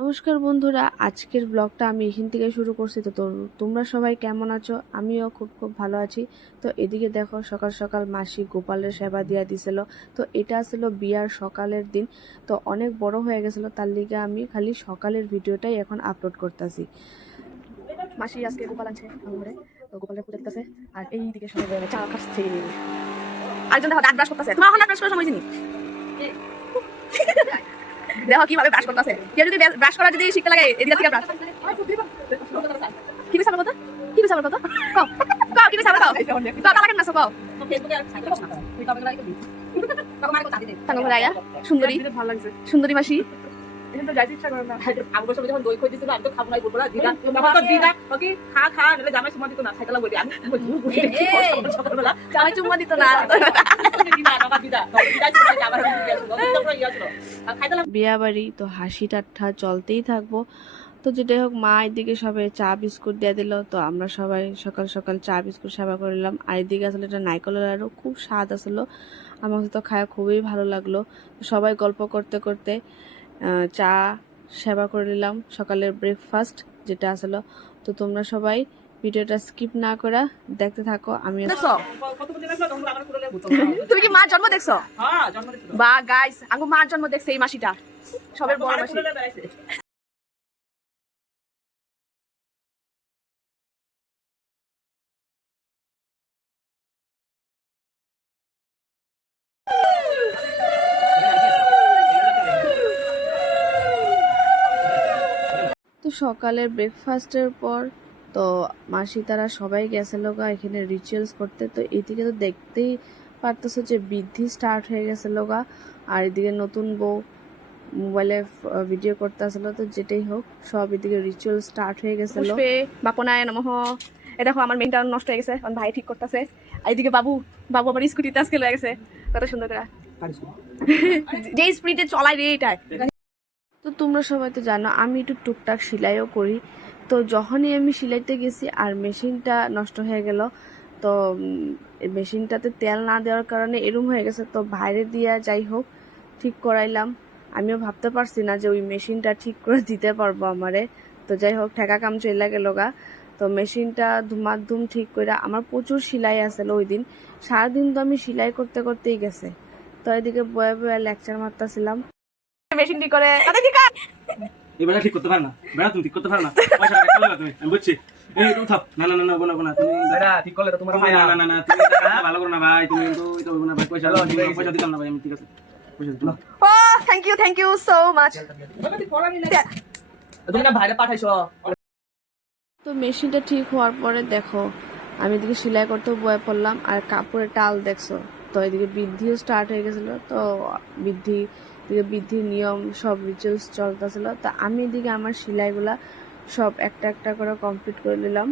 নমস্কার বন্ধুরা, আজকের ব্লগটা আমি এখান থেকে শুরু করছি। তো তোমরা সবাই কেমন আছো? আমিও খুব ভালো আছি। তো এদিকে দেখো, সকাল সকাল মাসি গোপালের সেবা দিয়া দিছিল। তো এটা ছিল বিয়ার সকালের দিন। তো অনেক বড় হয়ে গেছিল, তার লিগে আমি খালি সকালের ভিডিওটাই এখন আপলোড করতেছি। মাসি আজকে গোপাল আনছে ঘরে, তো গোপালের পূজা দিতেছে। আর এইদিকে সবাই চা খাচ্ছে। আরেকজন দেখো দাঁত ব্রাশ করতেছে। তোমার এখন দাঁত ব্রাশ করার সময় জানি দেখো কিভাবে ব্রাশ করতেছে। কেউ যদি ব্রাশ করা যদি শিখতে লাগে, এদিকে থেকে ব্রাশ কি বিসাবে কথা কি বিসাবে কথা কও কও কি বিসাবে কও কও কালা কেন নাসো কও তাঙ্গ ঘরে আয়া সুন্দরী ভালো লাগছে, সুন্দরী মাসি কিন্তু যাইতে ইচ্ছা করে না। আমি বসে যখন দই কই দিছিল, আমি তো খাবো নাই বলবো না। দিদা তখন তো দিদা ওকে খা খা নালে জামাই চুমা দিত না, খাইতলা বলি আমি সকালবেলা জামাই চুমা দিত না। বিয়া বাড়ি তো হাসি ঠাট্টা চলতেই থাকবো। তো যেটাই হোক, মা এদিকে সবাই চা বিস্কুট দিয়ে দিল। তো আমরা সবাই সকাল সকাল চা বিস্কুট সেবা করলাম। আর এদিকে আসলে এটা নাইকলের আরও খুব স্বাদ আসলো, আমার তো খাওয়া খুবই ভালো লাগলো। সবাই গল্প করতে করতে চা সেবা করে নিলাম, সকালের ব্রেকফাস্ট যেটা আসলো। তো তোমরা সবাই ভিডিওটা স্কিপ না করে দেখতে থাকো। আমি তুমি কি মার জন্ম দেখছো? বা গাইস, আঙ্গু মার জন্ম দেখছে এই মাসিটা, সবের বড় মাসি। তো সকালের ব্রেকফাস্টের পর তো মাসি তারা সবাই গেছিল গা এখানে রিচুয়ালস করতে। তো এদিকে তো দেখতেই পারতেছো যে বৃদ্ধি স্টার্ট হয়ে গেছিল গা। আর এদিকে নতুন বউ মোবাইলে ভিডিও করতে আসলো। তো যেটাই হোক, সব এদিকে রিচুয়াল স্টার্ট হয়ে গেছিল। বাপনায় নমঃ। এ দেখো আমার মেনটা নষ্ট হয়ে গেছে, কারণ ভাই ঠিক করতেছে। আর এদিকে বাবু বাবু আমার স্কুটিতে আজকে লেগে গেছে, কত সুন্দর করে যে স্পিডে চলাই রে এটা। তো তোমরা সবাই তো জানো আমি একটু টুকটাক সেলাইও করি। তো যখনই আমি সেলাইতে গেছি আর মেশিনটা নষ্ট হয়ে গেল, তো মেশিনটাতে তেল না দেওয়ার কারণে এরম হয়ে গেছে। তো বাইরে দিয়ে যাই হোক ঠিক করাইলাম। আমিও ভাবতে পারছি না যে ওই মেশিনটা ঠিক করে দিতে পারবো আমারে। তো যাই হোক, ঠেকা কাম চলে গেল গা। তো মেশিনটা ধুমাধুম ঠিক করে, আমার প্রচুর সেলাই আসলো ওই দিন। সারাদিন তো আমি সেলাই করতে করতেই গেছে। তো এদিকে বয়ে বয়ে লেকচার মারতেছিলাম। মেশিন ঠিক করে তাতে ঠিক আছে। এবারে ঠিক করতে পার না, বেড়া তুমি ঠিক করতে পার না, পয়সা টাকা লাগবে তুমি, আমি বুঝছি। এই তুমি থাক, না না না না বলো না, তুমি বেড়া ঠিক করলে তো তোমার না না না না তুমি টাকা ভালো করো না ভাই, তুমি তো এটা হবে না ভাই, পয়সা পয়সা দিতাম না ভাই আমি, ঠিক আছে পয়সা দিতাম। ও থ্যাংক ইউ সো মাচ। তুমি না ভাইরে পাঠাইছো। তো মেশিনটা ঠিক হওয়ার পরে দেখো আমি এদিকে সেলাই করতে বয়ে পড়লাম। আর কাপড়ের টাল দেখছো, তো এদিকে বৃদ্ধিও স্টার্ট হয়ে গেছিলো। তো বৃদ্ধির নিয়ম সব রিচুয়ালস চলতেছিল। তো আমি এদিকে আমার সেলাইগুলা সব একটা একটা করে কমপ্লিট করে নিলাম।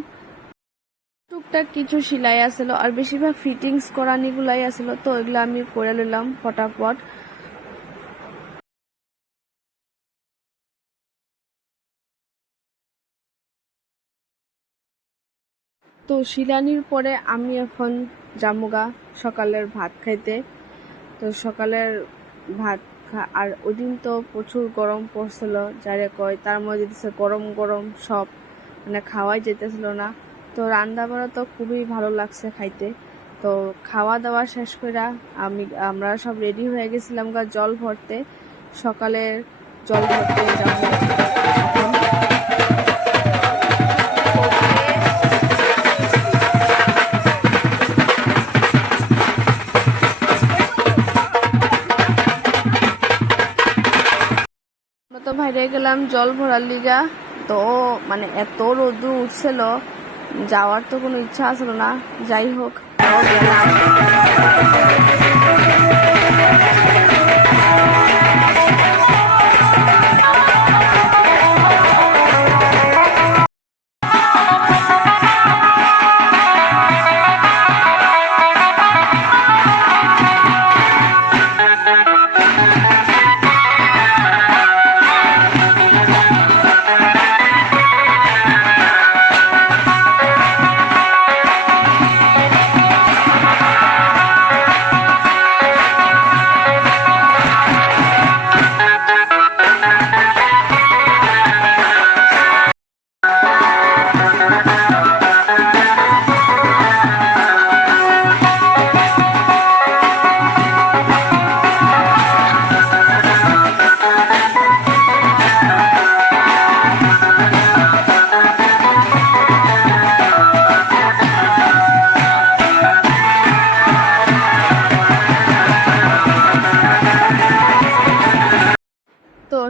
টুকটাক কিছু সেলাই আসলো, আর বেশিরভাগ ফিটিংস করানিগুলাই আসলো। তো এগুলো আমি করে নিলাম ফটাফট। তো শিলানির পরে আমি এখন জামুগা সকালের ভাত খাইতে। তো সকালের ভাত আর ওই দিন তো প্রচুর গরম পড়ছিল, যারে কয় তার মধ্যে দিতেছে গরম গরম সব, মানে খাওয়াই যেতেছিল না। তো রান্না বাড়া তো খুবই ভালো লাগছে খাইতে। তো খাওয়া দাওয়া শেষ করে আমরা সব রেডি হয়ে গেছিলাম গা জল ভরতে, সকালের জল ভরতে যাবো। তো বাইরে গেলাম জল ভরার লিগা। তো মানে এত রোদ্র উঠছিল, যাওয়ার তো কোনো ইচ্ছা আসলো না। যাই হোক গেলাম।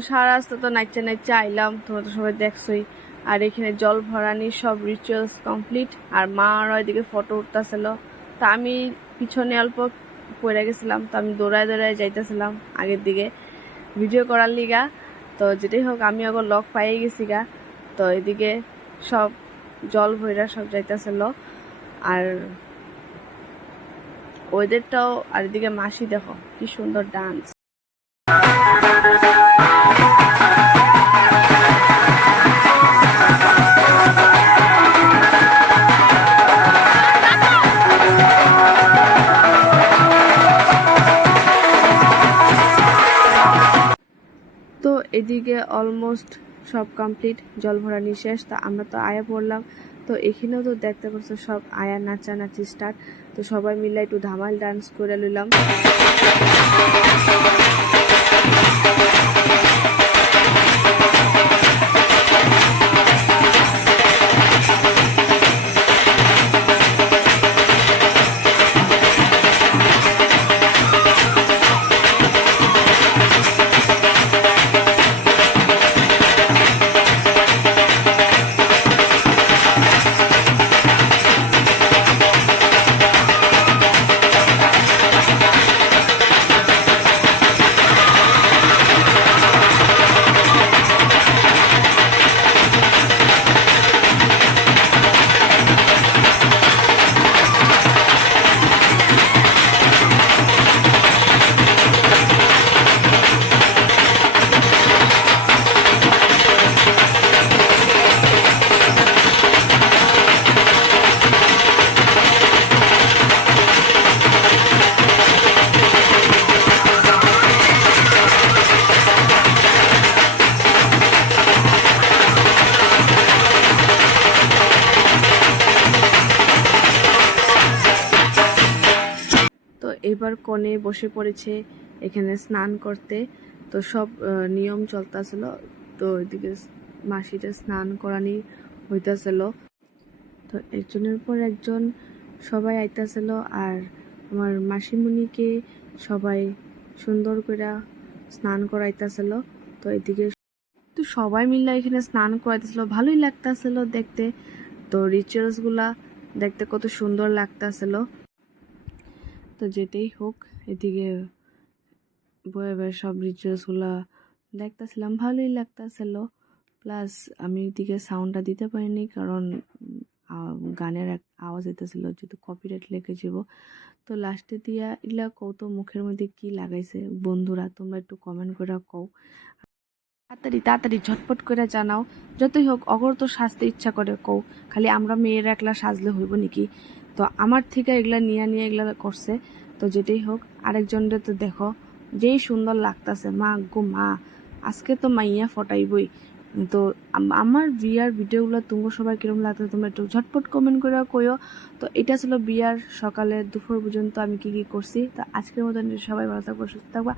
সারা রাস্তা তো নাচতে নাচতে আইলাম, তোমরা তো সবাই দেখছোই। আর এখানে জল ভরানি সব রিচুয়ালস কমপ্লিট, আর মা আর ওইদিকে ফটো উঠতেছিল। তা আমি পিছনে অল্প পড়ে গেছিলাম, তো আমি দৌড়ায় দৌড়ায় যাইতেছিলাম আগের দিকে ভিডিও করার লিগা। তো যেটাই হোক আমি আবার লক পাইয়ে গেছি গা। তো এদিকে সব জল ভৈরা সব যাইতেছিল, আর ওদেরটাও। আর এদিকে মাসি দেখো কি সুন্দর ডান্স। তো এদিকে অলমোস্ট সব কমপ্লিট, জল ভরানি শেষ। তা আমরা তো আয়া পড়লাম। তো এখানেও তো দেখতে পাচ্ছ সব আয়া নাচানাচি স্টার্ট। তো সবাই মিলে একটু ধামাল ডান্স করে নিলাম। তো এবার কনে বসে পড়েছে এখানে স্নান করতে। তো সব নিয়ম চলতেছিল। তো এদিকে মাসিটা স্নান করানি হইতাছিল। তো একজনের পর একজন সবাই আইতাছিল, আর আমার মাসিমণিকে সবাই সুন্দর করে স্নান করাইতাছিল। তো এদিকে তো সবাই মিলে এখানে স্নান করাইতেছিল, ভালোই লাগতাছিল দেখতে। তো রিচুয়ালস গুলা দেখতে কত সুন্দর লাগতাছিল। তো যেটাই হোক, এদিকে বয়ে বয়ে সব রিচুয়ালসগুলো দেখতেছিলাম, ভালোই লাগতেছিল। প্লাস আমি এদিকে সাউন্ডটা দিতে পারিনি, কারণ গানের আওয়াজ হইতেছিল, যেহেতু কপিরাইট লেগে যাব। তো লাস্টে দিয়া এগুলা কত মুখের মধ্যে কি লাগাইছে বন্ধুরা, তোমরা একটু কমেন্ট করে কও। তাড়াতাড়ি তাড়াতাড়ি ঝটপট করে জানাও। যতই হোক অগর তো সাজতে ইচ্ছা করে কও, খালি আমরা মেয়েরা একলা সাজলে হইব নাকি? তো আমার থেকে এগুলা নিয়ে এগুলা করছে। তো যেটাই হোক, আরেকজনরে তো দেখো যেই সুন্দর লাগতাছে, মা গো মা, আজকে তো মাইয়া ফটাইবই। তো আমার বিয়ার ভিডিওগুলো তোমরা সবাই কিরকম লাগতেছে তোমরা একটু ঝটপট কমেন্ট করে কইও। তো এটা ছিল বিয়ার সকালে দুপুর পর্যন্ত আমি কি কি করছি। তো আজকের মতন সবাই ভালো থাকবো, সুস্থ থাকবা।